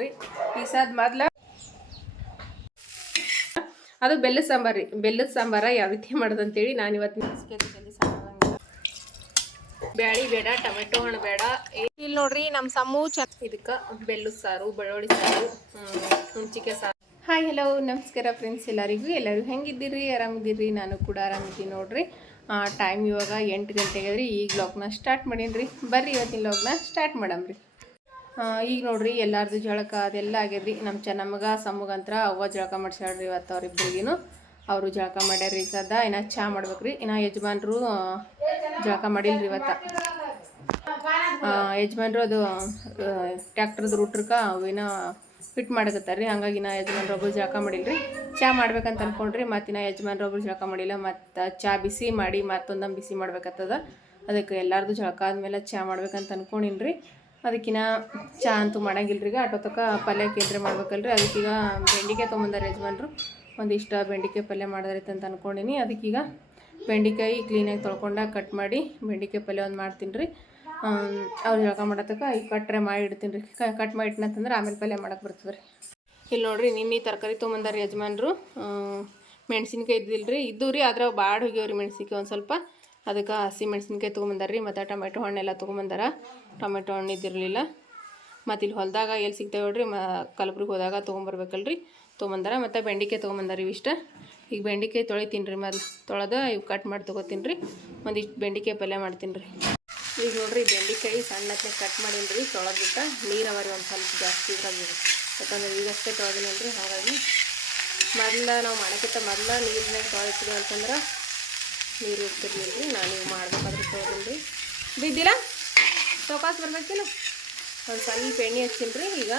ರೀ ಈ ಮೊದ್ಲ ಅದು ಬೆಲ್ಲದ ಸಾಂಬಾರ್ ರೀ. ಬೆಲ್ಲದ ಸಾಂಬಾರ ಯಾವ ರೀತಿ ಮಾಡೋದು ಅಂತೇಳಿ ನಾನು ಇವತ್ತು ಬ್ಯಾಳಿ ಬೇಡ ಟೊಮೆಟೊ ಹಣ್ಣು ಬೇಡ. ಇಲ್ಲಿ ನೋಡ್ರಿ ನಮ್ಮ ಸಮ್ಮು ಚಕ್ ಇದಕ್ಕೆ ಬೆಲ್ಲದ ಸಾರು ಬೆಳ್ಳುಳ್ಳಿ ಸಾರು ಹುಣ್ಚಿಕೆ ಸಾರು. ಹಾಯ್ ಹಲೋ ನಮಸ್ಕಾರ ಫ್ರೆಂಡ್ಸ್ ಎಲ್ಲರಿಗೂ. ಎಲ್ಲರೂ ಹೆಂಗಿದ್ದೀರಿ? ಆರಾಮಿದ್ದೀರಿ? ನಾನು ಕೂಡ ಆರಾಮಿದ್ದೀನಿ ನೋಡ್ರಿ. ಟೈಮ್ ಇವಾಗ ಎಂಟು ಗಂಟೆಗೆ ರೀ ಈಗ ಲಾಗ್ನ ಸ್ಟಾರ್ಟ್ ಮಾಡೀನಿ ರೀ ಬರ್ರಿ ಇವತ್ತಿನ ಲಾಕ್ನ ಸ್ಟಾರ್ಟ್ ಮಾಡಮ್ರಿ. ಈಗ ನೋಡ್ರಿ, ಎಲ್ಲಾರ್ದು ಜಳಕ ಅದೆಲ್ಲ ಆಗ್ಯದ್ರಿ. ನಮ್ಮ ಚೆನ್ನಮ್ಮಗ ಸಮ್ಮಗಂತ್ರ ಅವ್ವ ಜಳಕ ಮಾಡ್ಸ್ಯಾಳ್ರಿ ಇವತ್ತು ಅವ್ರಿಬ್ರಿಗಿನು. ಅವರು ಜಳಕ ಮಾಡ್ಯಾರ್ರಿ ಸದಾ ಇನ್ನು ಚಹಾ ಮಾಡ್ಬೇಕ್ರಿ. ಇನ್ನು ಯಜಮಾನ್ರು ಜಳಕ ಮಾಡಿಲ್ರಿ ಇವತ್ತು. ಯಜಮಾನ್ರು ಅದು ಟ್ಯಾಕ್ಟರ್ದು ರೂಟ್ರಕ್ಕೆ ಅವಿನ ಫಿಟ್ ಮಾಡಕತ್ತಾರ್ರಿ. ಹಂಗಾಗಿ ನಾ ಒಬ್ರು ಜಳಕ ಮಾಡಿಲ್ರಿ. ಚಹಾ ಮಾಡ್ಬೇಕಂತ ಅನ್ಕೊಂಡ್ರಿ. ಮತ್ತಿನ ಒಬ್ರು ಜಳಕ ಮಾಡಿಲ್ಲ. ಮತ್ತು ಚಹಾ ಬಿಸಿ ಮಾಡಿ ಮತ್ತೊಂದೊಂದು ಬಿಸಿ ಮಾಡ್ಬೇಕಾಗ್ತದ ಅದಕ್ಕೆ ಎಲ್ಲಾರ್ದು ಜಳಕ ಆದ್ಮೇಲೆ ಚಹಾ ಮಾಡ್ಬೇಕಂತ ಅನ್ಕೊಂಡಿನ್ರಿ. ಅದಕ್ಕಿನ ಚಾ ಅಂತೂ ಮಾಡಂಗಿಲ್ರಿ ಆಟೋ ತಕ ಪಲ್ಯ ಕೇಂದ್ರ ಮಾಡ್ಬೇಕಲ್ರಿ. ಅದಕ್ಕೀಗ ಬೆಂಡಿಕಾಯಿ ತೊಗೊಂಬಂದಾರ ಯಜಮಾನ್ರು. ಒಂದಿಷ್ಟು ಬೆಂಡಿಕಾಯಿ ಪಲ್ಯ ಮಾಡಿದ್ರೈತೆ ಅಂತ ಅಂದ್ಕೊಂಡಿನಿ ಅದಕ್ಕೀಗ ಬೆಂಡಿಕಾಯಿ ಕ್ಲೀನಾಗಿ ತೊಳ್ಕೊಂಡ ಕಟ್ ಮಾಡಿ ಬೆಂಡಿಕಾಯಿ ಪಲ್ಯ ಒಂದು ಮಾಡ್ತೀನಿ ರೀ ಅವ್ರು ಜಳಕ ಮಾಡತಕ್ಕ ಈಗ ಕಟ್ರೆ ಮಾಡಿ ಇಡ್ತೀನಿ ರೀ ಕಟ್ ಮಾಡಿ ಇಟ್ನಂತಂದ್ರೆ ಆಮೇಲೆ ಪಲ್ಯ ಮಾಡಕ್ಕೆ ಬರ್ತದೆ ರೀ ಇಲ್ಲಿ ನೋಡಿರಿ, ನಿನ್ನೆ ತರಕಾರಿ ತೊಗೊಂಬಂದಾರ ಯಜಮಾನ್ರು. ಮೆಣಸಿನ್ಕಾಯಿ ಇದ್ದಿಲ್ಲ ರೀ ಇದ್ದು ರೀ ಆದ್ರೆ ಬಾಡ್ ಹೋಗ್ಯಾವ್ರಿ ಮೆಣಸಿನ್ಕಾಯಿ ಒಂದು ಸ್ವಲ್ಪ. ಅದಕ್ಕೆ ಹಸಿ ಮೆಣಸಿನ್ಕಾಯಿ ತೊಗೊಂಬಂದಾರ್ರಿ, ಮತ್ತು ಟೊಮೆಟೊ ಹಣ್ಣೆಲ್ಲ ತೊಗೊಂಬಂದಾರ. ಟೊಮೆಟೊ ಹಣ್ಣು ಇದ್ದಿರಲಿಲ್ಲ. ಮತ್ತು ಇಲ್ಲಿ ಹೊಲದಾಗ ಎಲ್ಲಿ ಸಿಗ್ತಾವೆ ನೋಡ್ರಿ ಮ ಕಲಬುರ್ಗಿ ಹೋದಾಗ ತೊಗೊಂಬರ್ಬೇಕಲ್ರಿ. ತೊಗೊಂಬಂದಾರ, ಮತ್ತು ಬೆಂಡಿಕಾಯಿ ತೊಗೊಂಬಂದಾರ ಇವಿಷ್ಟ. ಈಗ ಬೆಂಡಿಕಾಯಿ ತೊಳಿತೀನಿ ರೀ ಮೊದ್ಲು ತೊಳೆದ ಇವು ಕಟ್ ಮಾಡಿ ತೊಗೋತೀನಿ ರೀ ಒಂದಿಷ್ಟು ಬೆಂಡಿಕಾಯಿ ಪಲ್ಯ ಮಾಡ್ತೀನಿ ರೀ ಈಗ ನೋಡ್ರಿ ಬೆಂಡಿಕಾಯಿ ಸಣ್ಣಕ್ಕೆ ಕಟ್ ಮಾಡಿಲ್ಲ ರೀ ತೊಳೆದ್ಬಿಟ್ಟು ನೀರು ಅವರಿ ಒಂದು ಸ್ವಲ್ಪ ಜಾಸ್ತಿ ಇದ್ರಾಗ ಯಾಕಂದ್ರೆ ಈಗಷ್ಟೇ ರೀ ಹಾಗಾಗಿ ಮೊದಲ ನಾವು ಮಾಡೋಕ್ಕಿಂತ ಮೊದಲ ನೀರಿನಾಗ ತೊಳಿತೀವಿ ಅಂತಂದ್ರೆ ನೀರು ಇರ್ತಿರ್ಲಿಲ್ಲ ನಾನು ನೀವು ಮಾಡ್ಬೇಕಾದ್ರೆ ತೊಗೊಂಡ್ರಿ ಬಿದ್ದಿಲ್ಲ? ಸೌಕಾಸ್ ಬರ್ಬೇಕಿಲ್ಲ? ಒಂದು ಸ್ವಲ್ಪ ಎಣ್ಣೆ ಹಚ್ತೀನಿ ರೀ ಈಗ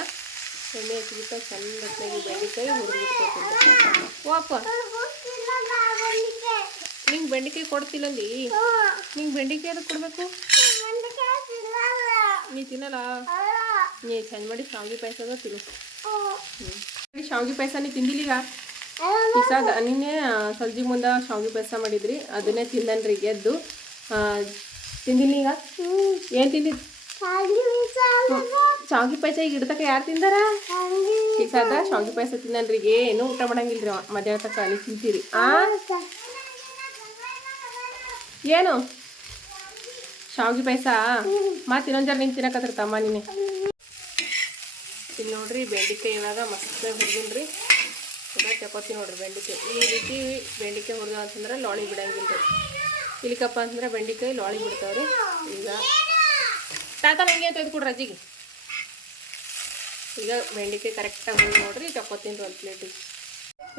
ಎಣ್ಣೆ ಹಚ್ಚಿಬಿಟ್ಟು ಸಣ್ಣ ಬೆಂಡೆಕಾಯಿ ಹುರಿದಿಟ್ಕೊತೀನಿ ಓಪ ನಿಂಗೆ ಬೆಂಡೆಕಾಯಿ ಕೊಡ್ತಿಲ್ಲಲ್ಲಿ? ನಿಂಗೆ ಬೆಂಡೆಕಾಯಿ ಅದಕ್ಕೆ ಕೊಡಬೇಕು? ನೀ ತಿನ್ನಲ್ಲ? ನೀ ಚಂದ ಮಾಡಿ ಶಾವಿಗೆ ಪಾಯಸ ತಿನ್ನು. ಶಾವಿಗೆ ಪಾಯಸ ನೀ ತಿಂದಿಲ್ಲ ಈಗ? ಇಸಾದ ನಿನ್ನೆ ಸಂಜೆ ಮುಂದೆ ಶಾವಿಗೆ ಪಾಯಸ ಮಾಡಿದ್ರಿ, ಅದನ್ನೇ ತಿಂದನ್ರಿ ಗೆದ್ದು. ತಿಂದಿಲ್ಲ ಈಗ? ಏನು ತಿಂದಿದ್ದು ಶಾವಿಗೆ ಪಾಯಸ ಈಗ ಇಡ್ತಕ ಯಾರು ತಿಂದಾರ? ಇಸಾದ ಶಾವಿಗೆ ಪಾಯಸ ತಿಂದನ್ರಿ ಈಗ ಏನು ಊಟ ಮಾಡಂಗಿಲ್ರಿ ಮಧ್ಯಾಹ್ನ ತಕ ನೀವು ತಿಂತೀರಿ. ಆ? ಏನು? ಶಾವಿಗೆ ಪಾಯಸ? ಮತ್ತೆ ಇನ್ನೊಂದು ಜನ ನಿಂತು ತಿನ್ನಕತ್ರ ತಮ್ಮ ನೀನೆ ಇಲ್ಲಿ ನೋಡ್ರಿ, ಬೆಂಡೆಕಾಯಿ ಇವಾಗ ಮಸ್ತ್ ಹುರಿದಿನಿ ರೀ ಚಪಾತಿ ನೋಡ್ರಿ ಬೆಂಡೆಕಾಯಿ. ಈ ರೀತಿ ಬೆಂಡೆಕಾಯಿ ಹುರಿದ ಅಂತಂದ್ರೆ ಲಾಳಿ ಬಿಡಂಗಿಲ್ಲ ರೀ ಇಲ್ಲಿಕಪ್ಪ ಅಂತಂದ್ರೆ ಬೆಂಡೆಕಾಯಿ ಲಾಳಿ ಬಿಡ್ತಾವ್ರಿ. ಈಗ ತಾತ ನಂಗೆ ಅಂತ ಕೊಡ್ರಿ ಅಜ್ಜಿಗೆ. ಈಗ ಬೆಂಡೆಕಾಯಿ ಕರೆಕ್ಟಾಗಿ ನೋಡ್ರಿ ತಗೋತೀನಿ ರೀ ಒಂದು ಪ್ಲೇಟಿಗೆ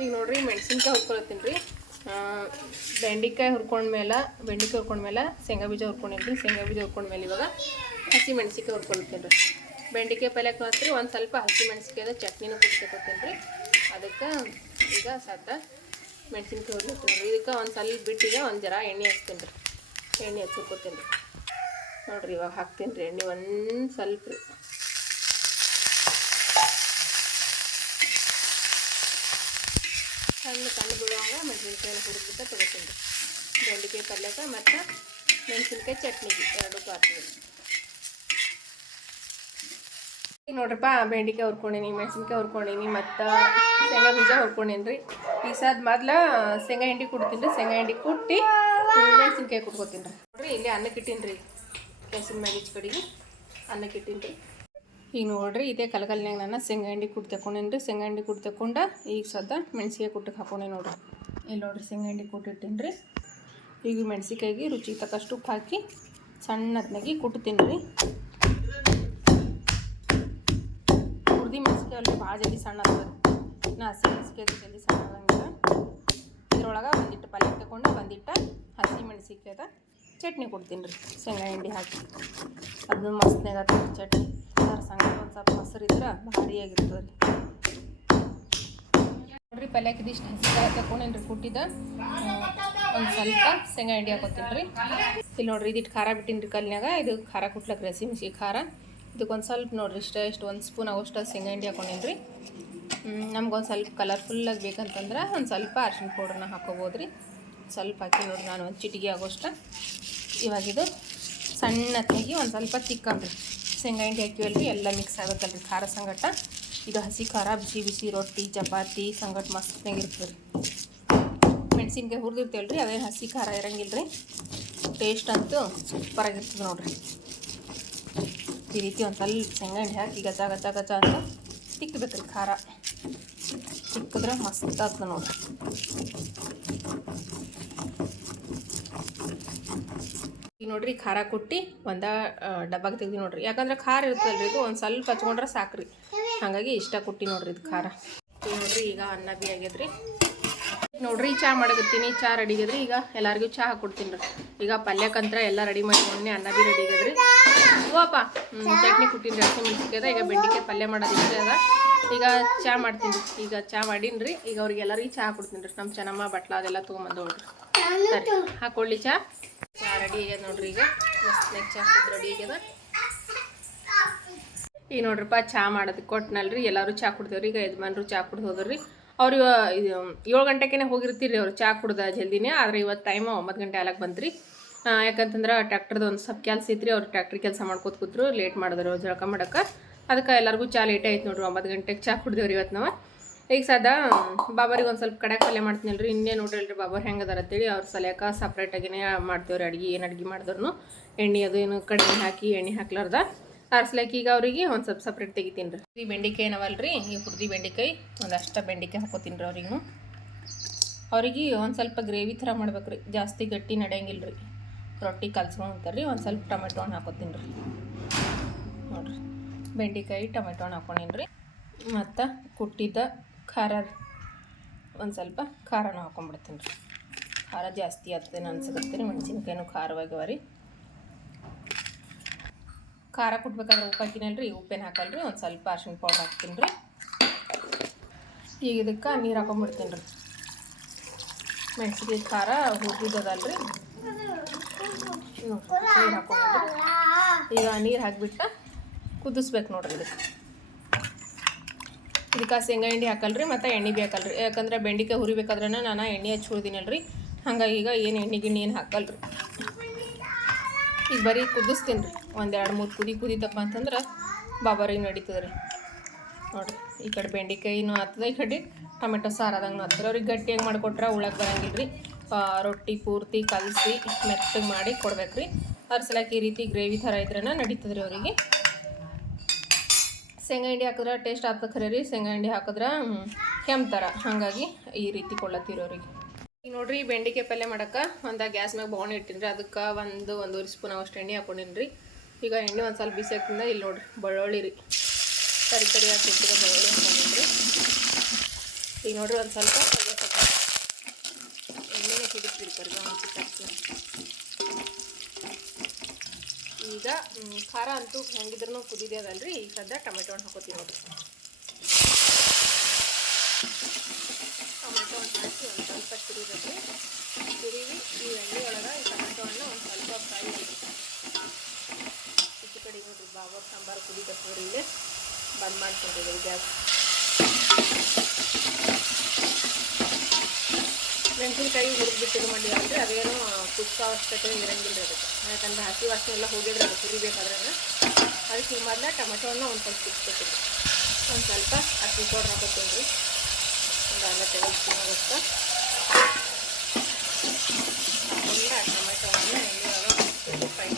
ಈಗ ನೋಡ್ರಿ ಮೆಣಸಿನ್ಕಾಯಿ ಹುರ್ಕೊಳತ್ತೀನಿ ರೀ. ಬೆಂಡೆಕಾಯಿ ಹುರ್ಕೊಂಡ್ಮೇಲೆ ಬೆಂಡೆಕಾಯಿ ಹುರ್ಕೊಂಡ್ಮೇಲೆ ಶೇಂಗಾ ಬೀಜ ಹುರ್ಕೊಂಡಿನಿ ರೀ ಶೇಂಗಾ ಬೀಜ ಹುರ್ಕೊಂಡ್ಮೇಲೆ ಇವಾಗ ಹಸಿ ಮೆಣಸಿನ್ಕಾಯಿ ಹುರ್ಕೊಳ್ತೀನಿ ರೀ. ಬೆಂಡಿಕಾಯಿ ಪಲ್ಯಕ್ಕೆ ಹಾಕ್ತೀರಿ ಒಂದು ಸ್ವಲ್ಪ ಹಸಿ ಮೆಣಸಿನ್ಕಾಯ್ದ ಚಟ್ನಿನೂ ಕುಡ್ಸ್ಕೊತೀನಿ ರೀ. ಅದಕ್ಕೆ ಈಗ ಸದ್ದ ಮೆಣಸಿನ್ಕಾಯಿ ಹುರ್ಕೊತೀನಿ ರೀ ಇದಕ್ಕೆ ಒಂದು ಸ್ವಲ್ಪ ಬಿಟ್ಟಿಗೆ ಒಂದು ಜರ ಎಣ್ಣೆ ಹಚ್ತೀನಿ ರೀ. ಎಣ್ಣೆ ಹಚ್ಚಿರ್ಕೊತೀನಿ ರೀ. ನೋಡ್ರಿ ಇವಾಗ ಹಾಕ್ತೀನಿ ರೀ ಎಣ್ಣೆ ಒಂದು ಸ್ವಲ್ಪ ರೀ. ಸಣ್ಣ ಕಣ್ಣು ಬೀಳುವಾಗ ಮೆಣಸಿನ್ಕಾಯಿನ ಹುರಿದ್ಬಿಟ್ಟು ತೊಗೋತೀನಿ ರೀ. ಬೆಂಡೆಕಾಯಿ ಪಲ್ಯಕ್ಕೆ ಮತ್ತು ಮೆಣಸಿನ್ಕಾಯಿ ಚಟ್ನಿಗೆ, ಎರಡಕ್ಕೂ ಹಾಕ್ತೀನಿ ಈಗ ನೋಡ್ರಪ್ಪ, ಬೆಂಡೆಕಾಯಿ ಹುರ್ಕೊಂಡೀನಿ, ಮೆಣಸಿನ್ಕಾಯಿ ಹುರ್ಕೊಂಡೀನಿ, ಮತ್ತು ಶೇಂಗಾ ಬೀಜ ಹುರ್ಕೊಂಡೀನಿ ರೀ ಈ ಸಾದ್ ಮೊದ್ಲ ಶೇಂಗಾ ಹಿಂಡಿ ಕುಡ್ತೀನಿ ರೀ ಶೇಂಗಾ ಹಿಂಡಿ ಕುಟ್ಟಿ ಮೆಣಸಿನ್ಕಾಯಿ ಕುಟ್ಕೋತೀನಿ ರೀ ನೋಡ್ರಿ, ಇಲ್ಲಿ ಅನ್ನಕ್ಕೆ ಇಟ್ಟೀನಿ ರೀ ಕೆಸಿನ ಮ್ಯಾಗಿಚ್ ಕಡೆಗೆ ಅನ್ನಕ್ಕೆ ಇಟ್ಟೀನಿ ರೀ ಈಗ ನೋಡ್ರಿ, ಇದೇ ಕಲಗಲ್ನಾಗ ನಾನು ಶೇಂಗಾ ಹಿಂಡಿ ತಗೊಂಡೇನಿ ರೀ ಶೇಂಗಾ ಹಿಂಡಿ ಕುಟ್ಟು ತಕೊಂಡ ಈಗ ಸದ್ದ ಮೆಣಸಿಗೆ ಕುಟ್ಟಕ್ಕೆ ಹಾಕೊಂಡೆ ನೋಡ್ರಿ. ಇಲ್ಲಿ ನೋಡ್ರಿ, ಶೇಂಗಾ ಹಿಂಡಿ ಕುಟ್ಟಿಟ್ಟೀನಿ ರೀ ಈಗ ಮೆಣಸಿಕಾಯಿಗೆ ರುಚಿಗೆ ತಕ್ಕಷ್ಟು ಉಪ್ಪು ಹಾಕಿ ಸಣ್ಣ ಕುಟ್ತೀನಿ ರೀ ಅಲ್ರಿ ಭಾಳ ಜಲ್ದಿ ಸಣ್ಣ ಆಗ್ತದೆ ನಾ ಹಸಿ ಮೆಣಸಿಕಾಯಿ ಜಲ್ದಿ ಸಣ್ಣ ಇದ್ರೊಳಗೆ ಒಂದಿಟ್ಟು ಪಲ್ಯ ತಗೊಂಡು ಒಂದಿಟ್ಟು ಹಸಿ ಮೆಣಸಿಕಾಯ್ದ ಚಟ್ನಿ ಕೊಡ್ತೀನಿ ರೀ. ಶೇಂಗಾ ಹಿಂಡಿ ಹಾಕಿ. ಅದು ಮಸ್ತ್ನಾಗ ಆಗ್ತದೆ ಚಟ್ನಿ. ಅದ್ರ ಸಂಗಡ ಒಂದು ಸ್ವಲ್ಪ ಮೊಸರು ಇದ್ರೆ ಭಾರಿಯಾಗಿರ್ತದೆ ರೀ. ನೋಡ್ರಿ ಪಲ್ಯಕ್ಕೆ ಇದಿಷ್ಟು ಹಸಿಕಾಯಿ ತಗೊಂಡೇನು ರೀ ಕುಟ್ಟಿದ. ಒಂದು ಸ್ವಲ್ಪ ಶೇಂಗಾ ಹಿಂಡಿ ಹಾಕೋತೀನಿ ರೀ. ಇಲ್ಲಿ ನೋಡ್ರಿ ಇದಿಟ್ಟು ಖಾರ ಬಿಟ್ಟಿನಿ ರೀ ಕಲ್ನ್ಯಾಗ ಇದು ಖಾರ ಕುಟ್ಲಕ್ಕೆ ರಸಿ ಮಿಸಿ ಖಾರ. ಇದಕ್ಕೊಂದು ಸ್ವಲ್ಪ ನೋಡಿರಿ, ಇಷ್ಟೇ, ಇಷ್ಟು ಒಂದು ಸ್ಪೂನ್ ಆಗೋಷ್ಟು ಶೇಂಗಾ ಹಿಂಡಿ ಹಾಕೊಂಡೇನಿ ರೀ ನಮ್ಗೊಂದು ಸ್ವಲ್ಪ ಕಲರ್ಫುಲ್ಲಾಗಿ ಬೇಕಂತಂದ್ರೆ ಒಂದು ಸ್ವಲ್ಪ ಅರ್ಶಿನ ಪೌಡ್ರನ್ನ ಹಾಕೋಬೋದು ರೀ ಸ್ವಲ್ಪ ಹಾಕಿ ನೋಡ್ರಿ ನಾನು ಒಂದು ಚಿಟಿಗೆ ಆಗೋಷ್ಟು. ಇವಾಗಿದು ಸಣ್ಣ ತೆಗಿ ಒಂದು ಸ್ವಲ್ಪ ತಿಕ್ಕಂಬ್ರಿ. ಶೇಂಗಾ ಹಿಂಡಿ ಹಾಕಿವಲ್ರಿ, ಎಲ್ಲ ಮಿಕ್ಸ್ ಆಗಬೇಕಲ್ರಿ ಖಾರ ಸಂಗಟ ಇದು ಹಸಿ ಖಾರ, ಬಿಸಿ ಬಿಸಿ ರೊಟ್ಟಿ, ಚಪಾತಿ ಸಂಗಟ್ ಮಸ್ತ್ನಾಗ ಇರ್ತದೆ ರೀ ಮೆಣಸಿನ್ಕಾಯಿ ಹುರಿದಿರ್ತೇವೆ ರೀ ಅದೇನು ಹಸಿ ಖಾರ ಇರಂಗಿಲ್ಲ ರೀ ಟೇಸ್ಟ್ ಅಂತೂ ಸೂಪರಾಗಿರ್ತದೆ ನೋಡ್ರಿ. ಈ ರೀತಿ ಒಂದು ಸ್ವಲ್ಪ ಶೇಂಗಾ ಹಿಂಡಿ ಹಾಕಿ ಗಜ ಗಜ ಗಜ ಅಂತ ತಿಕ್ಕಬೇಕ್ರಿ ಖಾರ. ತಿಕ್ಕಿದ್ರೆ ಮಸ್ತ್ ಆಗ್ತದೆ ನೋಡ್ರಿ. ಈಗ ನೋಡ್ರಿ ಖಾರ ಕುಟ್ಟಿ ಒಂದ ಡಬ್ಬಾಗ ತೆಗ್ದು ನೋಡ್ರಿ. ಯಾಕಂದ್ರೆ ಖಾರ ಇರ್ತದಲ್ರಿ ಇದು, ಒಂದು ಸ್ವಲ್ಪ ಹಚ್ಕೊಂಡ್ರೆ ಸಾಕ್ರಿ. ಹಾಗಾಗಿ ಇಷ್ಟ ಕುಟ್ಟಿ ನೋಡ್ರಿ ಇದು ಖಾರ. ನೋಡ್ರಿ, ಈಗ ಅನ್ನ ಬಿ ಆಗ್ಯದ್ರಿ. ನೋಡ್ರಿ, ಚಾ ಮಾಡಕತ್ತೀನಿ. ಚಾ ರೆಡಿ ಆಗ್ಯದ್ರಿ. ಈಗ ಎಲ್ಲಾರ್ಗೂ ಚಾ ಹಾಕೊಡ್ತೀನಿ ರೀ. ಈಗ ಪಲ್ಯಕ್ಕಂತ್ರ ಎಲ್ಲ ರೆಡಿ ಮಾಡ್ಕೊಂಡೆ ಅನ್ನ ಬಿ ರೆಡಿ ಹ್ಞೂ ಚಟ್ನಿ ಕುಟ್ಟಿನಿ ರಸೆ ಮೆಣಸಿನ್ಕಾಯ್ದ ಈಗ ಬೆಂಡಿಕಾಯಿ ಪಲ್ಯ ಮಾಡೋದು ಇಷ್ಟೇ ಅದ. ಈಗ ಚಹಾ ಮಾಡ್ತೀನಿ. ಈಗ ಚಹಾ ಮಾಡೀನಿ ರೀ ಈಗ ಅವ್ರಿಗೆ ಎಲ್ಲರಿಗೂ ಚಹಾ ಕೊಡ್ತೀನಿ ರೀ ನಮ್ಮ ಚೆನ್ನಮ್ಮ, ಬಟ್ಲ ಅದೆಲ್ಲ ತೊಗೊಂಬಂದು ನೋಡ್ರಿ. ಸರಿ. ಹಾಕೊಳ್ಳಿ ಚಹಾ ಚಹಾ ರೆಡಿ ಆಗ್ಯದ ನೋಡ್ರಿ ಈಗ. ನೆಕ್ಸ್ಟ್ ಚಾ ರೆಡಿ ಆಗ್ಯದ. ಈಗ ನೋಡ್ರಪ್ಪ, ಚಾ ಮಾಡೋದಕ್ಕೆ ಕೊಟ್ಟನಲ್ರಿ ಎಲ್ಲರೂ ಚಾ ಕುಡ್ದೇವ್ರಿ. ಈಗ ಯಜಮಾನ್ರು ಚಾ ಕುಡ್ದು ಹೋದ್ರಿ. ಅವ್ರು ಏಳು ಗಂಟೆಗೆ ಹೋಗಿರ್ತೀರಿ ಅವ್ರು. ಚಾ ಕುಡ್ದ ಜಲ್ದಿನೇ. ಆದರೆ ಇವತ್ತು ಟೈಮ್ ಒಂಬತ್ತು ಗಂಟೆ ಆಲಕ್ಕೆ ಬಂತ್ರಿ ಯಾಕಂತಂದ್ರೆ ಟ್ರ್ಯಾಕ್ಟರ್ದು ಒಂದು ಸ್ವಲ್ಪ ಕೆಲಸ ರೀ ಅವ್ರು ಟ್ಯಾಕ್ಟ್ರಿ ಕೆಲಸ ಮಾಡ್ಕೋತ ಕೂತ್ರು ಲೇಟ್ ಮಾಡಿದ್ರು ಜಳಕ ಮಾಡಕ್ಕೆ ಅದಕ್ಕೆ ಎಲ್ಲರಿಗೂ ಚಾ ಲೇಟ್ ಆಯ್ತು ನೋಡ್ರಿ, ಒಂಬತ್ತು ಗಂಟೆಗೆ ಚಾ ಕುಡ್ದೇವ್ರಿ ಇವತ್ತು ನಾವು. ಈಗ ಸದಾ, ಬಾಬರಿಗೆ ಒಂದು ಸ್ವಲ್ಪ ಕಡೆ ಪಲ್ಯ ಮಾಡ್ತೀನಲ್ರಿ, ಇನ್ನೇ ನೋಡ್ರಿ ಅಲ್ರಿ ಬಾಬರ್ ಹೆಂಗೆ ಅದಾರ ಅಂತೇಳಿ, ಅವ್ರ ಸಲಕ ಸಪ್ರೇಟಾಗಿನೇ ಮಾಡ್ತೇವ್ರಿ ಅಡ್ಗೆ, ಏನು ಅಡ್ಗೆ ಮಾಡಿದ್ರು ಎಣ್ಣೆ ಅದು ಏನು ಕಡಿಮೆ ಹಾಕಿ, ಎಣ್ಣೆ ಹಾಕ್ಲಾರ್ದ. ಆರ್ಸ್ಲಾಕಿ ಈಗ ಅವರಿಗೆ ಒಂದು ಸ್ವಲ್ಪ ಸಪ್ರೇಟ್ ತೆಗಿತೀನಿ ರೀ ಈ ಬೆಂಡೆಕಾಯಿ ಏನವಲ್ರಿ, ಈ ಹುರ್ದಿ ಬೆಂಡೆಕಾಯಿ, ಒಂದಷ್ಟು ಬೆಂಡೆಕಾಯಿ ಹಾಕೋತೀನಿ ರೀ ಅವ್ರಿಗೂ. ಅವ್ರಿಗೆ ಒಂದು ಸ್ವಲ್ಪ ಗ್ರೇವಿ ಥರ ಮಾಡ್ಬೇಕು ರೀ ಜಾಸ್ತಿ ಗಟ್ಟಿ ನಡೆಯಂಗಿಲ್ಲ ರೀ ರೊಟ್ಟಿ ಕಲ್ಸ್ಕೊಂಡು ಅಂತಾರೆ ರೀ ಒಂದು ಸ್ವಲ್ಪ ಟೊಮೆಟೊ ಹಣ್ಣು ಹಾಕೋತೀನಿ ರೀ. ನೋಡಿರಿ, ಬೆಂಡೆಕಾಯಿ ಟೊಮೆಟೊ ಹಣ್ಣು ಹಾಕೊಂಡೀನಿ ರೀ. ಮತ್ತು ಕುಟ್ಟಿದ್ದ ಖಾರ ಒಂದು ಸ್ವಲ್ಪ ಖಾರನೂ ಹಾಕೊಂಡ್ಬಿಡ್ತೀನಿ ರೀ. ಖಾರ ಜಾಸ್ತಿ ಆಗ್ತದೆ ಅನ್ಸಕತ್ತೀನಿ ರೀ, ಮೆಣಸಿನ್ಕಾಯಿನೂ ಖಾರವಾಗ್ಯವ ರೀ. ಖಾರ ಕುಟ್ಬೇಕಾದ್ರೆ ಉಪ್ಪು ಹಾಕಿನಲ್ರಿ ಉಪ್ಪೇನು ಹಾಕಲ್ರಿ ಒಂದು ಸ್ವಲ್ಪ ಅರ್ಶಿನ ಪೌಡ್ರ್ ಹಾಕ್ತೀನಿ ರೀ. ಈಗ ಇದಕ್ಕೆ ನೀರು ಹಾಕೊಂಡ್ಬಿಡ್ತೀನಿ ರೀ. ಮೆಣಸಿಗೆ ಖಾರ ಹುರಿದಿದ್ದದಲ್ರಿ ಈಗ ನೀರು ಹಾಕಿಬಿಟ್ಟು ಕುದಿಸ್ಬೇಕು ನೋಡ್ರಿ ಇದಕ್ಕೆ. ಇದಕ್ಕೆ ಶೇಂಗಾ ಎಣ್ಣೆ ಹಾಕಲ್ರಿ, ಮತ್ತು ಎಣ್ಣೆ ಬೇಕಲ್ರಿ ಯಾಕಂದ್ರೆ ಬೆಂಡಿಕಾಯಿ ಹುರಿಬೇಕಾದ್ರೆ ನಾನು ಎಣ್ಣೆ ಹಚ್ಚಿ ಹುರಿದಿನಲ್ರಿ. ಹಂಗಾಗಿ ಈಗ ಏನು ಎಣ್ಣೆ ಗಿಣ್ಣಿ ಏನು ಹಾಕಲ್ರಿ. ಈಗ ಬರೀ ಕುದಿಸ್ತೀನಿ ರೀ ಒಂದು ಮೂರು ಕುದಿ ಕುದಿತಪ್ಪ ಅಂತಂದ್ರೆ ಬಾಬರಿಗೆ ನಡೀತದೆ ರೀ ನೋಡಿರಿ, ಈ ಕಡೆ ಬೆಂಡೆಕಾಯಿನೂ ಆಗ್ತದೆ ಈ ಕಡೆ ಟೊಮೆಟೊ ಸಾರದಂಗೆ ಆಗ್ತದೆ ಅವ್ರಿಗೆ ಗಟ್ಟಿಯಾಗಿ ಮಾಡಿಕೊಟ್ರೆ ಉಳಕ್ಕೆ ಬರಂಗಿಲ್ಲ ರೀ ರೊಟ್ಟಿ ಪೂರ್ತಿ ಕಲಸಿ ಮೆತ್ತಗೆ ಮಾಡಿ ಕೊಡ್ಬೇಕು ರೀ. ಅದ್ರ ಸಲಕ್ಕೆ ಈ ರೀತಿ ಗ್ರೇವಿ ಥರ ಇದ್ರೇ ನಡೀತದೆ ರೀ ಅವರಿಗೆ. ಶೇಂಗಾ ಹಿಂಡಿ ಹಾಕಿದ್ರೆ ಟೇಸ್ಟ್ ಆಗ್ತದೆ ಖರೆ ರೀ. ಶೇಂಗಾ ಹಿಂಡಿ ಹಾಕಿದ್ರೆ ಕೆಮ್ತಾರ ಹಾಗಾಗಿ ಈ ರೀತಿ ಕೊಡ್ಲತ್ತೀರಿ ಈಗ ನೋಡ್ರಿ ಬೆಂಡಿಕಾಯಿ ಪಲ್ಯ ಮಾಡೋಕೆ ಒಂದು ಗ್ಯಾಸ್ ಮ್ಯಾಗ ಬಾಣಿ ಇಟ್ಟಿನಿ ಅದಕ್ಕೆ ಒಂದು ಒಂದೂವರೆ ಸ್ಪೂನ್ ಅವಷ್ಟು ಎಣ್ಣೆ ಹಾಕೊಂಡಿನಿ ರೀ ಈಗ ಎಣ್ಣೆ ಒಂದು ಸ್ವಲ್ಪ ಬಿಸಿ ಹಾಕಿಂದ ಇಲ್ಲಿ ನೋಡಿರಿ ಬೆಳ್ಳುಳ್ಳಿ ರೀ. ಸರಿ ಸರಿ ಹಾಕಿ ಬೆಳ್ಳುಳ್ಳಿ ಹಾಕೊಂಡಿನಿ ರೀ ಈಗ ನೋಡಿರಿ ಒಂದು ಸ್ವಲ್ಪ ಎಣ್ಣೆನೇ ಹಿಡಿತೀರಿ ಕರ್ಗ ಈಗ ಖಾರ ಅಂತೂ ಹೆಂಗಿದ್ರೂ ಕುದಿದೆ ಅದಲ್ರಿ ಈಗ ಸದ್ಯ ಟೊಮೆಟೊ ಹಣ್ಣು ಹಾಕೋತೀವಿ ನೋಡ್ರಿ. ಟೊಮೆಟೊ ಹಣ್ಣು ಹಾಕಿ ಒಂದು ಸ್ವಲ್ಪ ತಿರುಗಬೇಕು. ತಿರುಗಿ ಈ ಎಣ್ಣೆ ಒಳಗೆ ಈ ಟೊಮೆಟೊ ಹಣ್ಣು ಒಂದು ಸ್ವಲ್ಪ ಫ್ರೈ ಈಚೆ ಕಡೆ ನೋಡ್ರಿ, ಬಾಬಾ ಸಾಂಬಾರು ಕುದಿಬೇಕು ಇಲ್ಲೇ ಬಂದ್ ಮಾಡ್ಕೊಂಡಿದ್ದೀವಿ ಗ್ಯಾಸ್. ಮೆಣಸಿನ್ಕಾಯಿ ಹುರಿದ್ಬಿಟ್ಟು ಇದು ಅಂದರೆ ಅದೇನು ಕುಕ್ಕ ಅವಶ್ಯಕತೆ ಇರಂಗಿಲ್ಲ ಅದಕ್ಕೆ. ಯಾಕಂದ್ರೆ ಹಸಿ ವಾಸನೆ ಎಲ್ಲ ಹೋಗಿದ್ರೆ ಅದು ಹುರಿಬೇಕಾದ್ರೆ ಅದಕ್ಕೆ ಹಿಂಗೆ ಮೊದಲ ಟೊಮೆಟೋನ ಒಂದು ಸ್ವಲ್ಪ ಇಟ್ಕೊತೀನಿ. ಒಂದು ಸ್ವಲ್ಪ ಅಕ್ಕಿ ಪೌಡ್ರ್ ಹಾಕೋತೀನಿ ರೀ. ಒಂದು ಅರ್ಧ ಟೇಬಲ್ ಸ್ಪೂನ್ ಆಗುತ್ತೆ ಎಲ್ಲ ಟೊಮೆಟೊ ಹಣ್ಣು ಎಣ್ಣೆ ಒಳಗೆ ಫ್ರೈ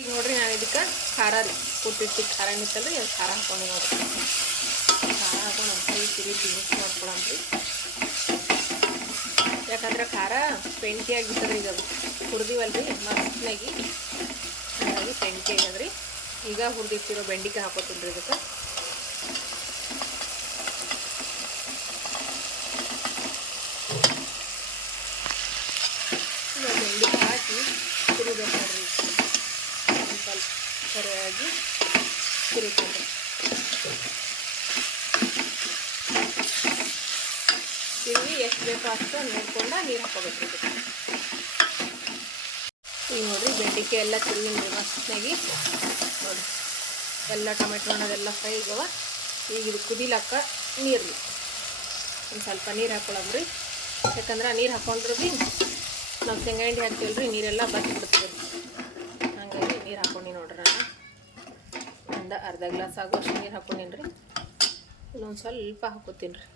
ಈಗ ನೋಡ್ರಿ ನಾನು ಇದಕ್ಕೆ ಖಾರ ರೀ. ಕುಟ್ಟಿಟ್ಟು ಖಾರ ನಿಂತಲ್ಲ ಖಾರ ಹಾಕೊಂಡು ನೋಡ್ರಿ. ಹಾಕೊಂಡು ಒಂದು ತಿರುಗಿ ಮಿಕ್ಸ್ ಮಾಡ್ಕೊಳಂತ್ರಿ ಯಾಕಂದ್ರೆ ಖಾರ ಪೆಂಟಿ ಆಗಿರ್ತದೆ ಇದು ಹುರಿದಿವಲ್ರಿ, ಮಸ್ತ್ನಾಗಿ. ಹಾಗಾಗಿ ಪೆಂಟಿ ಆಗ್ಯದ್ರಿ ಈಗ ಹುರಿದಿಟ್ಟಿರೋ ಬೆಂಡಿಕಾಯಿ ಹಾಕೋತೀನಿ ರೀ ಇದಕ್ಕೆ ಈಗ ಬೆಂಡಿಕಾಯಿ ಹಾಕಿ ತಿರುಗಬೇಕು ನೋಡ್ರಿ ಒಂದು ಸ್ವಲ್ಪ ಸರಿಯಾಗಿ ತಿರುಗ್ಕೊಂಡ್ರಿ ತಿರುಗಿ ಬೇಕೋ ಅಷ್ಟು ನೋಡ್ಕೊಂಡು ನೀರು ಹಾಕೋಬೇಕು ಈಗ ನೋಡಿರಿ ಬೆಂಡಿಕಾಯಿ ಎಲ್ಲ ತಿರುಗಿನ್ರಿ ಮಸ್ತಾಗಿ ನೋಡಿ ಎಲ್ಲ ಟೊಮೆಟೊ ಹಣ್ಣದೆಲ್ಲ ಫ್ರೈ ಇದಾವೆ. ಈಗ ಇದು ಕುದಿಲಕ್ಕ ನೀರು ರೀ. ಒಂದು ಸ್ವಲ್ಪ ನೀರು ಹಾಕೊಳಮ್ರಿ ಯಾಕಂದ್ರೆ ನೀರು ಹಾಕೊಂಡ್ರೆ ಭೀ ನಾವು ಶೇಂಗಾ ಹಿಂಡಿ ರೀ, ನೀರೆಲ್ಲ ಬತ್ತಿ ಹಂಗಾಗಿ ಹಾಗಾಗಿ ನೀರು ಹಾಕೊಂಡು ನೋಡ್ರಿ ನಾನು ಒಂದು ಅರ್ಧ ಗ್ಲಾಸ್ ಆಗೋಷ್ಟು ನೀರು ಹಾಕೊಂಡಿನ್ರಿ. ರೀ ಇನ್ನೊಂದು ಸ್ವಲ್ಪ ಹಾಕೋತೀನಿ ರೀ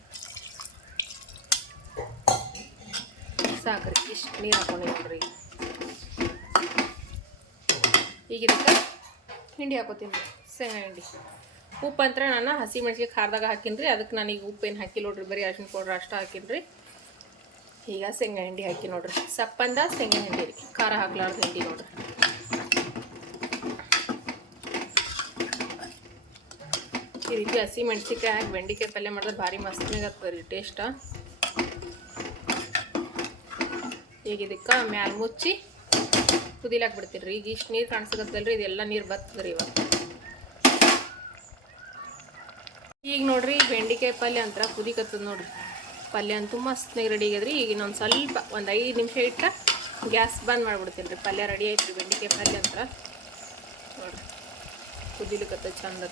ಸಾಕ್ರಿ, ಇಷ್ಟು ನೀರು ಹಾಕೊಂಡು ನೋಡ್ರಿ ಈಗ ಇದಕ್ಕೆ ಹಿಂಡಿ ಹಾಕೋತೀನಿ ಶೇಂಗಾ ಹಿಂಡಿ. ಉಪ್ಪು ಅಂತ ನಾನು ಹಸಿ ಮೆಣಸಿಗೆ ಖಾರದಾಗ ಹಾಕಿನ್ರಿ ಅದಕ್ಕೆ ನಾನು ಈಗ ಉಪ್ಪೇನು ಹಾಕಿ ನೋಡ್ರಿ, ಬರೀ ಅರ್ಶಿನ ಪೌಡ್ರ್ ಅಷ್ಟು ಹಾಕಿನ್ರಿ. ಈಗ ಶೇಂಗಾ ಹಿಂಡಿ ಹಾಕಿ ನೋಡ್ರಿ, ಸಪ್ಪಂದ ಶೇಂಗಾ ಹಿಂಡಿ ರೀ, ಖಾರ ಹಾಕ್ಲಾರ್ದು ಹಿಂಡಿ ನೋಡ್ರಿ. ಈ ರೀತಿ ಹಸಿ ಮೆಣಸಿನ್ಕಾಯಿ ಹಾಕಿ ಬೆಂಡಿಕಾಯಿ ಪಲ್ಯ ಮಾಡಿದ್ರೆ ಭಾರಿ ಮಸ್ತ್ನಾಗ ಆಗ್ತದೆ ರೀ ಟೇಸ್ಟ ಈಗ ಇದಕ್ಕೆ ಮ್ಯಾಲ ಮುಚ್ಚಿ ಕುದಿಲಾಕ್ ಬಿಡ್ತೀನಿ ರೀ ಈಗ ಇಷ್ಟು ನೀರು ಕಾಣಿಸ್ಕತ್ತಲ್ರಿ, ಇದೆಲ್ಲ ನೀರು ಬತ್ತದ್ರಿ ರೀ ಇವಾಗ. ಈಗ ನೋಡ್ರಿ ಬೆಂಡಿಕಾಯಿ ಪಲ್ಯ ಅಂತರ ಕುದಿಕತ್ತದ ನೋಡ್ರಿ. ಪಲ್ಯ ಅಂತೂ ಮಸ್ತ್ನಾಗ ರೆಡಿ ಆಗಿದ್ರಿ ಈಗ ಇನ್ನೊಂದು ಸ್ವಲ್ಪ, ಒಂದು ಐದು ನಿಮಿಷ ಇಟ್ಟ ಗ್ಯಾಸ್ ಬಂದ್ ಮಾಡಿಬಿಡ್ತೀನಿ ರೀ ಪಲ್ಯ ರೆಡಿ ಆಯ್ತು ಬೆಂಡಿಕಾಯಿ ಪಲ್ಯ ಅಂತ ನೋಡ್ರಿ. ಕುದಿಲಿಕತ್ತ ಚಂದ.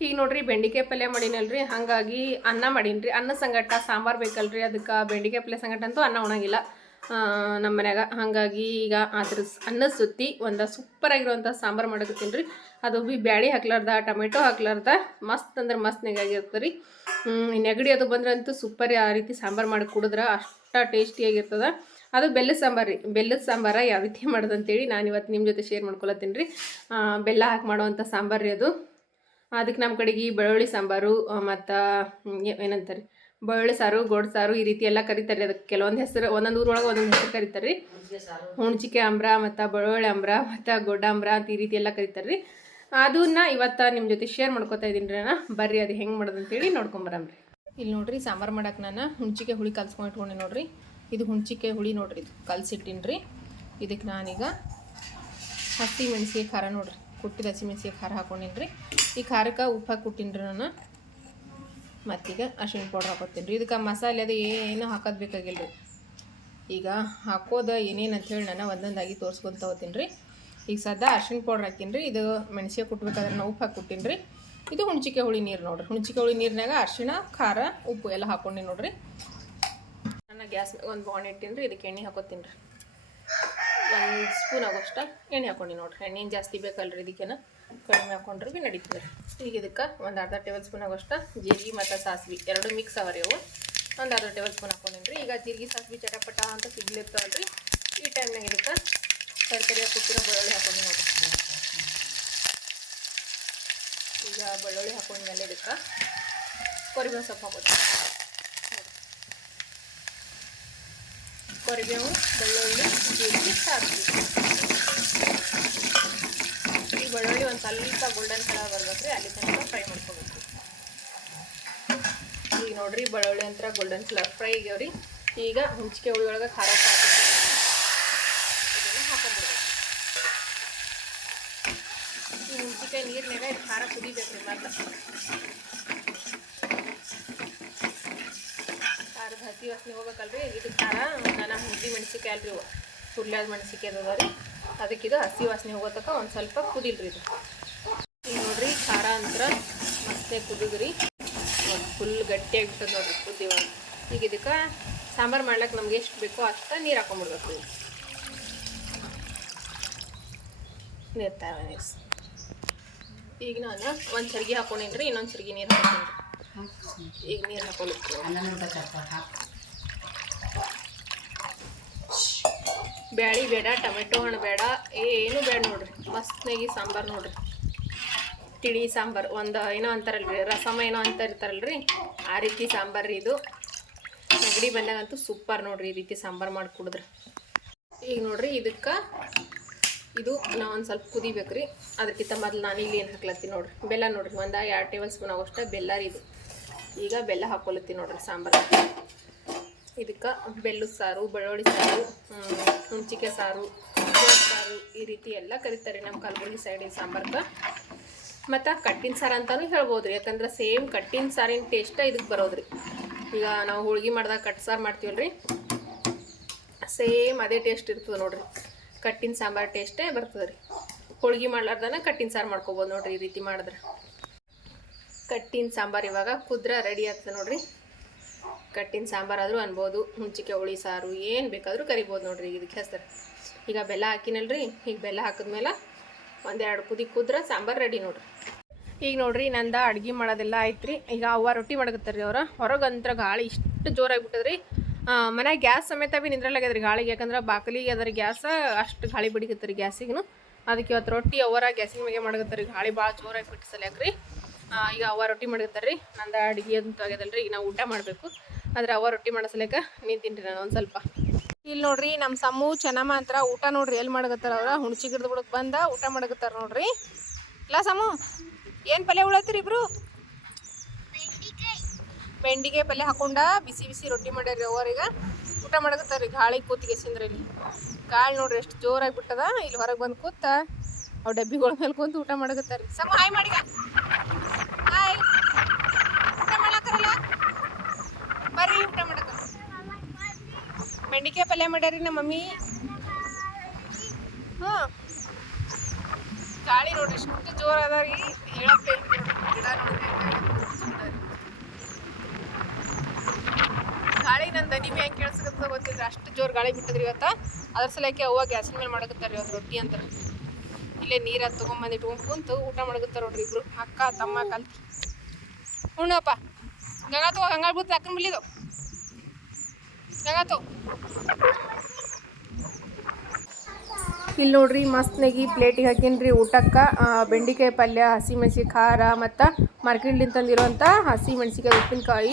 ಈಗ ನೋಡ್ರಿ ಬೆಂಡಿಕಾಯಿ ಪಲ್ಯ ಮಾಡೀನಲ್ರಿ, ಹಾಗಾಗಿ ಅನ್ನ ಮಾಡೀನಿ ಅನ್ನ ಸಂಗಟ ಸಾಂಬಾರು ಬೇಕಲ್ರಿ ಅದಕ್ಕೆ ಬೆಂಡಿಕಾಯಿ ಪಲ್ಯ ಸಂಗಟ ಅಂತೂ ಅನ್ನ ಉಣಂಗಿಲ್ಲ. ನಮ್ಮ ಮನ್ಯಾಗ. ಹಾಗಾಗಿ ಈಗ ಅದ್ರ ಅನ್ನ ಸುತ್ತಿ ಒಂದು ಸೂಪರ್ ಆಗಿರುವಂಥ ಸಾಂಬಾರು ಮಾಡಕತ್ತೀನಿ ರೀ ಅದು ಬಿ ಬ್ಯಾಳಿ ಹಾಕ್ಲಾರ್ದ, ಟೊಮೆಟೊ ಹಾಕ್ಲಾರ್ದ, ಮಸ್ತ್ ಅಂದ್ರೆ ಮಸ್ತ್ ನೆಗಾಗಿರ್ತದೆ ರೀ. ನೆಗಡಿ ಅದು ಬಂದ್ರೆ ಅಂತೂ ಸೂಪರ್ ಆ ರೀತಿ ಸಾಂಬಾರು ಮಾಡಿ ಕುಡಿದ್ರೆ ಅಷ್ಟು ಟೇಸ್ಟಿಯಾಗಿರ್ತದೆ ಅದು ಬೆಲ್ಲದ ಸಾಂಬಾರು ರೀ. ಬೆಲ್ಲದ ಸಾಂಬಾರ ಯಾವ ರೀತಿ ಮಾಡೋದಂತೇಳಿ ನಾನು ಇವತ್ತು ನಿಮ್ಮ ಜೊತೆ ಶೇರ್ ಮಾಡ್ಕೊಳತ್ತೀನಿ ರೀ. ಬೆಲ್ಲ ಹಾಕಿ ಮಾಡುವಂಥ ಸಾಂಬಾರು ರೀ ಅದು. ಅದಕ್ಕೆ ನಮ್ಮ ಕಡೆಗೆ ಬೆಳ್ಳುಳ್ಳಿ ಸಾಂಬಾರು ಮತ್ತು ಏನಂತಾರೆ, ಬೆಳ್ಳುಳ್ಳಿ ಸಾರು, ಗೋಡ್ ಸಾರು ಈ ರೀತಿ ಎಲ್ಲ ಕರೀತಾರೆ ಅದಕ್ಕೆ. ಕೆಲವೊಂದು ಹೆಸರು, ಒಂದೊಂದು ಊರೊಳಗೆ ಒಂದೊಂದು ಹೆಸರು ಕರಿತಾರೆ ರೀ. ಹುಣ್ಚಿಕೆ ಅಂಬ್ರ ಮತ್ತು ಬೆಳ್ಳುಳ್ಳಿ ಅಂಬ್ರ ಮತ್ತು ಗೊಡ್ಡಾಂಬ್ರ ಅಂತ ಈ ರೀತಿ ಎಲ್ಲ ಕರಿತಾರೆ ರೀ. ಅದನ್ನ ಇವತ್ತು ನಿಮ್ಮ ಜೊತೆ ಶೇರ್ ಮಾಡ್ಕೊತಾ ಇದ್ದೀನಿ ರೀ ನಾನು ಬರ್ರಿ, ಅದು ಹೆಂಗೆ ಮಾಡೋದು ಅಂತೇಳಿ ನೋಡ್ಕೊಂಬರಮ್ರಿ ಇಲ್ಲಿ ನೋಡ್ರಿ ಸಾಂಬಾರು ಮಾಡಕ್ಕೆ ನಾನು ಹುಣ್ಚಿಕೆ ಹುಳಿ ಕಲ್ಸ್ಕೊಂಡು ಇಟ್ಕೊಂಡೆ ನೋಡ್ರಿ. ಇದು ಹುಣ್ಚಿಕೆ ಹುಳಿ ನೋಡ್ರಿ ಇದು ಕಲಸಿಟ್ಟಿನಿ ರೀ ಇದಕ್ಕೆ ನಾನೀಗ ಹಸಿ ಮೆಣಸಿಗೆ ಖಾರ ನೋಡ್ರಿ. ಕುಟ್ಟಿದ ಹಸಿ ಮೆಣಸಿಗೆ ಖಾರ ಹಾಕೊಂಡಿನ್ರಿ. ಈ ಖಾರಕ್ಕೆ ಉಪ್ಪು ಹಾಕಿ ರೀ ನಾನು. ಮತ್ತೀಗ ಅರ್ಶಿಣ ಪೌಡ್ರ್ ಹಾಕೋತೀನಿ ರೀ ಇದಕ್ಕೆ ಮಸಾಲೆ ಅದು ಏನು ಹಾಕೋದು ಬೇಕಾಗಿಲ್ಲ ರೀ ಈಗ ಹಾಕೋದು ಏನೇನು ಅಂಥೇಳಿ ನಾನು ಒಂದೊಂದಾಗಿ ತೋರಿಸ್ಕೊಂತ ಹೋಗ್ತೀನಿ ರೀ ಈಗ ಸದಾ ಅರ್ಶಿನ ಪೌಡ್ರ್ ಹಾಕೀನಿ ರೀ ಇದು ಮೆಣಸಿಗೆ ಕುಟ್ಬೇಕಾದ್ರೆ ನಾವು ಉಪ್ಪು ಹಾಕಿ ಕೊಟ್ಟೀನಿ ರೀ ಇದು ಹುಣ್ಚಿಕೆ ಹುಳಿ ನೀರು ನೋಡ್ರಿ. ಹುಣ್ಚಿಕೆ ಹುಳಿ ನೀರಿನಾಗ ಅರ್ಶಿನ ಖಾರ, ಉಪ್ಪು ಎಲ್ಲ ಹಾಕೊಂಡಿ ನೋಡ್ರಿ. ನಾನು ಗ್ಯಾಸ್ ಒಂದು ಬಾಣ್ ಇಟ್ಟೀನಿ ರೀ ಇದಕ್ಕೆ ಎಣ್ಣೆ ಹಾಕೋತೀನಿ ರೀ. ಒಂದು ಸ್ಪೂನ್ ಆಗೋಷ್ಟು ಎಣ್ಣೆ ಹಾಕೊಂಡು ನೋಡ್ರಿ. ಎಣ್ಣೆ ಜಾಸ್ತಿ ಬೇಕಲ್ರಿ ಇದಕ್ಕೇನ? ಕಡಿಮೆ ಹಾಕೊಂಡ್ರೆ ಭೀ ನಡೀತದೆ. ಈಗ ಇದಕ್ಕೆ ಒಂದು ಅರ್ಧ ಟೇಬಲ್ ಸ್ಪೂನ್ ಆಗೋಷ್ಟು ಜೀರಿಗೆ ಮತ್ತು ಸಾಸ್ವಿ. ಎರಡು ಮಿಕ್ಸ್ ಅವ ರೀ ಅವು. ಒಂದು ಅರ್ಧ ಟೇಬಲ್ ಸ್ಪೂನ್ ಹಾಕೊಂಡಿನಿ ರೀ ಈಗ ಜೀರಿಗೆ, ಸಾಸ್ವಿ, ಚಟಪಟ ಅಂತ ಸಿಗ್ಲಿರ್ತಾವಲ್ರಿ ಈ ಟೈಮ್ನಾಗ ಇದಕ್ಕೆ ತರಕಾರಿ ಕೊಟ್ಟಿರೋ ಬೆಳ್ಳುಳ್ಳಿ ಹಾಕೊಂಡು ನೋಡ್ರಿ. ಈಗ ಬೆಳ್ಳುಳ್ಳಿ ಹಾಕೊಂಡ್ಮೇಲೆ ಇದಕ್ಕೆ ಕೊರಿಬೇವು ಸೊಪ್ಪು ಹಾಕೋತೀನಿ ಕರಿಬೇವು, ಬೆಳ್ಳುಳ್ಳಿ, ಜೀರಿಗೆ ಸಾಕು ಈ ಬೆಳ್ಳುಳ್ಳಿ ಒಂದು ಸ್ವಲ್ಪ ಗೋಲ್ಡನ್ ಕಲರ್ ಬರ್ಬೇಕ್ರಿ, ಅಲ್ಲಿ ತನಕ ಫ್ರೈ ಮಾಡ್ಕೋಬೇಕು. ಈಗ ನೋಡ್ರಿ ಬೆಳ್ಳುಳ್ಳಿ ಅಂತ ಗೋಲ್ಡನ್ ಕಲರ್ ಫ್ರೈ ಆಗ್ಯಾವ್ರಿ. ಈಗ ಹುಂಚಿಕೆ ಹುಳಿ ಒಳಗೆ ಖಾರ ಇದನ್ನು ಹಾಕೊಂಡ್ಬಿಡ್ಬೇಕು. ಈ ಹುಂಚಿಕಾಯಿ ನೀರಿನಾಗ ಖಾರ ಕುದಿಬೇಕ್ರಿ ಮೊದ್ಲು ಹಸಿ ವಾಸನೆ ಹೋಗ್ಬೇಕಲ್ರಿ? ಇದು ಖಾರ ನಾನು ಹುಳಿ ಮೆಣಸಿಕಾಯಿ ಅಲ್ರಿ ಇವು. ಹುರ್ಲಾದ ಮೆಣಸಿಕಾಯಿ ಅದ ರೀ. ಅದಕ್ಕೆ ಇದು ಹಸಿ ವಾಸನೆ ಹೋಗೋತಕ ಒಂದು ಸ್ವಲ್ಪ ಕುದಿಲ್ರಿ ಇದು. ಈಗ ನೋಡ್ರಿ, ಖಾರ ಅಂತರ ಮಸ್ತೆ ಕುದಿದ್ರಿ. ಫುಲ್ ಗಟ್ಟಿಯಾಗಿಬಿಟ್ಟದ ನೋಡ್ರಿ ಕುದಿ ಒಳಗೆ ಈಗ ಇದಕ್ಕೆ ಸಾಂಬಾರು ಮಾಡ್ಲಿಕ್ಕೆ ನಮ್ಗೆ ಎಷ್ಟು ಬೇಕೋ ಅಷ್ಟು ನೀರು ಹಾಕೊಂಡ್ಬಿಡ್ಬೇಕು ನೀರು ತಾವ ನೀರು ಈಗ ನಾನು ಒಂದು ಚರ್ಗಿ ಹಾಕೊಂಡೇನ್ರಿ, ಇನ್ನೊಂದು ಚರ್ಗಿ ನೀರು ಹಾಕೊಂಡ್ರಿ ಈಗ ನೀರು ಹಾಕೊಂಡಿರ್ತೀವಿ ಬ್ಯಾಳಿ ಬೇಡ, ಟೊಮೆಟೊ ಹಣ್ಣು ಬೇಡ, ಏನು ಬೇಡ ನೋಡ್ರಿ. ಮಸ್ತ್ನಾಗಿ ಸಾಂಬಾರು ನೋಡ್ರಿ. ತಿಳಿ ಸಾಂಬಾರು, ಒಂದು ಏನೋ ಅಂತಾರಲ್ರಿ, ರಸಮ ಏನೋ ಅಂತ ಇರ್ತಾರಲ್ರಿ, ಆ ರೀತಿ ಸಾಂಬಾರು ರೀ ಇದು. ನೆಗಡಿ ಬಂದಾಗಂತೂ ಸೂಪರ್ ನೋಡ್ರಿ ಈ ರೀತಿ ಸಾಂಬಾರು ಮಾಡಿ ಕುಡಿದ್ರೆ. ಈಗ ನೋಡ್ರಿ ಇದಕ್ಕೆ, ಇದು ನಾ ಒಂದು ಸ್ವಲ್ಪ ಕುದಿಬೇಕ್ರಿ. ಅದಕ್ಕಿಂತ ಮೊದಲು ನಾನು ಇಲ್ಲಿ ಏನು ಹಾಕ್ಲತ್ತೀನಿ ನೋಡ್ರಿ. ಬೆಲ್ಲ ನೋಡ್ರಿ, ಒಂದು ಎರಡು ಟೇಬಲ್ ಸ್ಪೂನ್ ಆಗೋಷ್ಟು ಬೆಲ್ಲ ರೀ ಇದು. ಈಗ ಬೆಲ್ಲ ಹಾಕೊಳತ್ತೀನಿ ನೋಡ್ರಿ ಸಾಂಬಾರು. ಇದಕ್ಕೆ ಬೆಲ್ಲದ ಸಾರು, ಬೆಳ್ಳುಳ್ಳಿ ಸಾರು ಹುಣ್ಚಿಕೆ ಸಾರು ಸಾರು ಈ ರೀತಿ ಎಲ್ಲ ಕರಿತಾರೆ ನಮ್ಮ ಕಲಬುರಗಿ ಸೈಡಿನ ಸಾಂಬಾರ್ಗೆ ಮತ್ತು ಕಟ್ಟಿನ ಸಾರು ಅಂತಲೂ ಹೇಳ್ಬೋದು ರೀ ಯಾಕಂದ್ರೆ ಸೇಮ್ ಕಟ್ಟಿನ ಸಾರಿನ ಟೇಸ್ಟ ಇದಕ್ಕೆ ಬರೋದ್ರಿ. ಈಗ ನಾವು ಹೋಳ್ಗೆ ಮಾಡಿದಾಗ ಕಟ್ ಸಾರು ಮಾಡ್ತೀವಲ್ರಿ ಸೇಮ್ ಅದೇ ಟೇಸ್ಟ್ ಇರ್ತದೆ ನೋಡ್ರಿ. ಕಟ್ಟಿನ ಸಾಂಬಾರು ಟೇಸ್ಟೇ ಬರ್ತದೆ ರೀ ಹೋಳ್ಗೆ ಮಾಡ್ಲಾರ್ದನ ಕಟ್ಟಿನ ಸಾರು ಮಾಡ್ಕೊಬೋದು ನೋಡ್ರಿ ಈ ರೀತಿ ಮಾಡಿದ್ರೆ. ಕಟ್ಟಿನ ಸಾಂಬಾರು ಇವಾಗ ಕುದ್ರೆ ರೆಡಿ ಆಗ್ತದೆ ನೋಡ್ರಿ. ಕಟ್ಟಿನ ಸಾಂಬಾರು ಆದರೂ ಅನ್ಬೋದು ಹುಂಚಿಕೆ ಹುಳಿ, ಸಾರು, ಏನು ಬೇಕಾದರೂ ಕರಿಬೋದು ನೋಡ್ರಿ ಇದಕ್ಕೆ ಹೆಸರು ಈಗ ಬೆಲ್ಲ ಹಾಕಿನಲ್ರಿ, ಈಗ ಬೆಲ್ಲ ಹಾಕಿದ್ಮೇಲೆ ಒಂದೆರಡು ಕುದಿ ಕುದ್ರೆ ಸಾಂಬಾರು ರೆಡಿ ನೋಡ್ರಿ. ಈಗ ನೋಡ್ರಿ ನಂದ ಅಡ್ಗೆ ಮಾಡೋದೆಲ್ಲ ಆಯ್ತು ರೀ ಈಗ ಅವ್ವ ರೊಟ್ಟಿ ಮಾಡಕತ್ತಾರ ರೀ ಅವ್ರ. ಹೊರಗಂತ್ರ ಗಾಳಿ ಇಷ್ಟು ಜೋರಾಗಿ ಬಿಟ್ಟದ್ರಿ ಮನ್ಯಾಗ ಗ್ಯಾಸ್ ಸಮೇತ ಭೀ ನಿಂದ್ರಲ್ಲಾಗ್ಯದ್ರಿ ಗಾಳಿಗೆ. ಯಾಕಂದ್ರೆ ಬಾಕಲಿಗೆ ಅದರ ಗ್ಯಾಸ್ ಅಷ್ಟು ಗಾಳಿ ಬಿಡಿಕತ್ತರಿ ಗ್ಯಾಸಿಗೂ ಅದಕ್ಕೆ ಇವತ್ತು ರೊಟ್ಟಿ ಅವರ ಗ್ಯಾಸಿನ ಮೇಲೆ ಮಾಡಕತ್ತಾರ ಗಾಳಿ ಭಾಳ ಜೋರಾಗಿ ಬಿಟ್ಟಿಸಲ್ಯಾಕ್ರಿ. ಈಗ ಅವ್ವ ರೊಟ್ಟಿ ಮಾಡಕತ್ತಾರ ರೀ ನಂದು ಅಡುಗೆ ಅಂತ ಆಗ್ಯದಲ್ರಿ. ಈಗ ನಾವು ಊಟ ಮಾಡಬೇಕು. ಆದ್ರೆ ಅವ ರೊಟ್ಟಿ ಮಾಡಿಸ್ಲಿಕ್ಕ ನಿಂತೀನಿ ನಾನು ಒಂದು ಸ್ವಲ್ಪ. ಇಲ್ಲಿ ನೋಡ್ರಿ ನಮ್ಮ ಸಮ್ಮು ಚೆನ್ನಮ್ಮ ಹತ್ರ ಊಟ ನೋಡ್ರಿ ಎಲ್ಲಿ ಮಾಡಕತ್ತಾರ ಅವ್ರ? ಹುಣಚಿ ಗಿಡದ ಬುಡಕ್ ಬಂದ ಊಟ ಮಾಡಕತ್ತಾರ ನೋಡ್ರಿ. ಇಲ್ಲ ಸಮ್ಮು ಏನು ಪಲ್ಯ ಉಳತ್ತೀರಿ ಇಬ್ರು? ಬೆಂಡಿಗೆ ಪಲ್ಯ ಹಾಕೊಂಡ ಬಿಸಿ ಬಿಸಿ ರೊಟ್ಟಿ ಮಾಡ್ಯಾರ ಅವ್ರೀಗ ಊಟ ಮಾಡಕತ್ತಾರ ಗಾಳಿ ಕೂತಿಗೆ ಸಿಂದ್ರಲ್ಲಿ. ಗಾಳಿ ನೋಡ್ರಿ ಎಷ್ಟು ಜೋರಾಗಿ ಬಿಟ್ಟದ. ಇಲ್ಲಿ ಹೊರಗೆ ಬಂದು ಕೂತ ಅವ್ ಡಬ್ಬಿಗಳ ಮೇಲೆ ಕುಂತು ಊಟ ಮಾಡಕತ್ತಾರ ಸಮ, ಹಾಯ್ ಮಾಡಿಗ ಹಾಯ್ ಊಟ ಮಾಡತ್ತಾರಲ್ಲ ಬರ್ರಿ ಊಟ ಮಾಡಕ ಬೆಂಡಿಕಾಯಿ ಪಲ್ಯ ಮಾಡ್ಯಾರಿ ನಮ್ಮ ಮಮ್ಮಿ? ಹಾಂ ಗಾಳಿ ನೋಡ್ರಿ ಎಷ್ಟು ಜೋರ್ ಅದ ರೀ, ಹೇಳಕ್ಕೆ ಗಾಳಿ ನನ್ನ ದನಿ ಬಿ ಹೆಂಗೆ ಕೇಳಿಸ್ಕತ್ತ ಗೊತ್ತಿಲ್ಲ ಅಷ್ಟು ಜೋರು ಗಾಳಿ ಬಿಟ್ಟದ್ರಿ ಇವತ್ತು. ಅದ್ರ ಸಲಕ್ಕೆ ಅವ್ವ ಗ್ಯಾಸಿನ ಮೇಲೆ ಮಾಡಕತ್ತಾರ ಇವತ್ತು ರೊಟ್ಟಿ ಅಂತ ಇಲ್ಲೇ ನೀರ ತೊಗೊಂಬಂದು ಇಟ್ಕೊಂಡು ಕುಂತು ಊಟ ಮಾಡಕತ್ತಾರ ನೋಡ್ರಿ ಇಬ್ರು, ಅಕ್ಕ, ತಮ್ಮ, ಕಲ್ತಿ. ಉಣ್ಣಪ್ಪ. ಗಂಗಾ ತಗೋ ಗಂಗಾ ಅಕ್ಕನ ಬಿಲ್ಲಿದು ಗಂಗಾ ಇಲ್ಲಿ ನೋಡ್ರಿ ಮಸ್ತ್ ನೆಗಿ ಪ್ಲೇಟಿಗೆ ಹಾಕಿನ್ರಿ ಊಟಕ್ಕೆ. ಬೆಂಡೆಕಾಯಿ ಪಲ್ಯ ಹಸಿಮೆಣಸಿ ಖಾರ ಮತ್ತು ಮಾರ್ಕೆಟ್ಲಿಂದ ತಂದಿರುವಂಥ ಹಸಿ ಮೆಣಸಿಕಾಯಿ ಉಪ್ಪಿನಕಾಯಿ.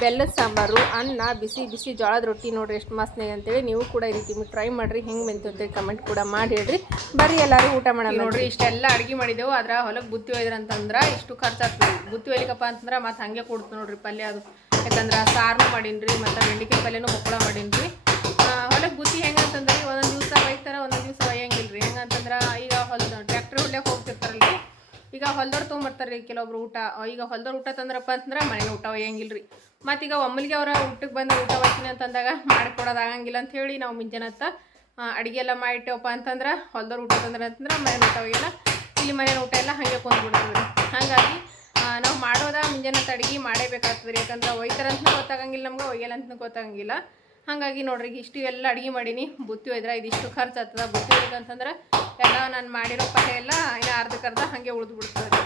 ಬೆಲ್ಲದ ಸಾಂಬಾರು ಅನ್ನ ಬಿಸಿ ಬಿಸಿ ಜೋಳದ ರೊಟ್ಟಿ ನೋಡ್ರಿ ಎಷ್ಟು ಮಸ್ತ್ ಅಂತೇಳಿ ನೀವು ಕೂಡ ಈ ರೀತಿ ಟ್ರೈ ಮಾಡಿರಿ. ಹೆಂಗೆ ಬಂತು ಅಂತೇಳಿ ಕಮೆಂಟ್ ಕೂಡ ಮಾಡಿ ಹೇಳ್ರಿ. ಬರ್ರಿ ಎಲ್ಲರೂ ಊಟ ಮಾಡೋಣ ನೋಡ್ರಿ ಇಷ್ಟೆಲ್ಲ ಅಡುಗೆ ಮಾಡಿದೆವು ಅದ್ರ ಹೊಲಕ್ಕೆ ಬುತ್ತಿ ಒಯ್ದ್ರ ಅಂತಂದ್ರೆ ಇಷ್ಟು ಖರ್ಚಾಗ್ತದೆ ಬುತ್ತಿ ಒಯ್ಲಿಕ್ಕಪ್ಪ ಅಂತಂದ್ರೆ ಮತ್ತೆ ಹಂಗೆ ಕೊಡ್ತು ನೋಡ್ರಿ ಪಲ್ಯ ಅದು. ಯಾಕಂದ್ರೆ ಸಾರು ಮಾಡೀನಿ ಮತ್ತು ಬೆಂಡಿಕಾಯಿ ಪಲ್ಯನೂ ಮಕ್ಕಳು ಮಾಡೀನಿ ಹೊಲಕ್ಕೆ ಬುತ್ತಿ ಹೆಂಗಂತಂದ್ರೆ ಒಂದೊಂದು ದಿವಸ ಒಯ್ತಾರ ಒಂದೊಂದು ದಿವಸ ಒಯ್ಯಂಗಿಲ್ಲ ರೀ ಹೆಂಗಂತಂದ್ರೆ ಈಗ ಹೊಲ ಟ್ರ್ಯಾಕ್ಟರ್ ಹೋಗ್ತಿರ್ತಾರಲ್ರಿ ಈಗ ಹೊಲ್ದವ್ರು ತೊಗೊಂಬರ್ತಾರೆ ರೀ ಕೆಲವೊಬ್ರು ಊಟ. ಈಗ ಹೊಲ್ದವ್ರು ಊಟ ತಂದ್ರಪ್ಪ ಅಂತಂದ್ರೆ ಮನೇಲಿ ಊಟ ಒಯ್ಯಂಗಿಲ್ಲ ರೀ ಈಗ ಒಮ್ಮಲಿಗೆ ಅವರ ಊಟಕ್ಕೆ ಬಂದ ಊಟ ಒಯ್ತೀನಿ ಅಂತಂದಾಗ ಮಾಡ್ಕೊಡೋದು ಆಗಂಗಿಲ್ಲ ಅಂತ ಹೇಳಿ ನಾವು ಮುಂಜಾನತ್ತ ಅಡುಗೆ ಎಲ್ಲ ಮಾಡಿಟ್ಟೆವಪ್ಪ ಅಂತಂದ್ರೆ ಹೊಲ್ದವ್ರು ಊಟ ತಂದ್ರೆ ಅಂತಂದ್ರೆ ಮನೆ ಊಟ ಒಯ್ಯಲ್ಲ. ಇಲ್ಲಿ ಮನೇಲಿ ಊಟ ಎಲ್ಲ ಹಾಗೆ ಕೊಂದ್ಬಿಡ್ತೀವಿ ರೀ ಹಾಗಾಗಿ ನಾವು ಮಾಡೋದ ಮುಂಜಾನೆ ಅಡುಗೆ ಮಾಡೇಬೇಕಾಗ್ತದೆ ರೀ ಯಾಕಂದ್ರೆ ಒಯ್ತಾರಂತನೂ ಗೊತ್ತಾಗಂಗಿಲ್ಲ ನಮ್ಗೆ ಒಯ್ಯಲ್ಲ ಅಂತ ಗೊತ್ತಾಗಂಗಿಲ್ಲ. ಹಾಗಾಗಿ ನೋಡ್ರಿ ಇಷ್ಟು ಎಲ್ಲ ಅಡುಗೆ ಮಾಡೀನಿ. ಬುತ್ತಿ ಒಯ್ದ್ರೆ ಇದಿಷ್ಟು ಖರ್ಚು ಆಗ್ತದೆ ಬುತ್ತಿ ಒಯ್ಬೇಕಂತಂದ್ರೆ ಎಲ್ಲ ನಾನು ಮಾಡಿರೋ ಪಲ್ಯ ಎಲ್ಲ ಇನ್ನು ಅರ್ಧಕ್ಕರ್ಧ ಹಾಗೆ ಉಳಿದು ಬಿಡ್ತದೆ.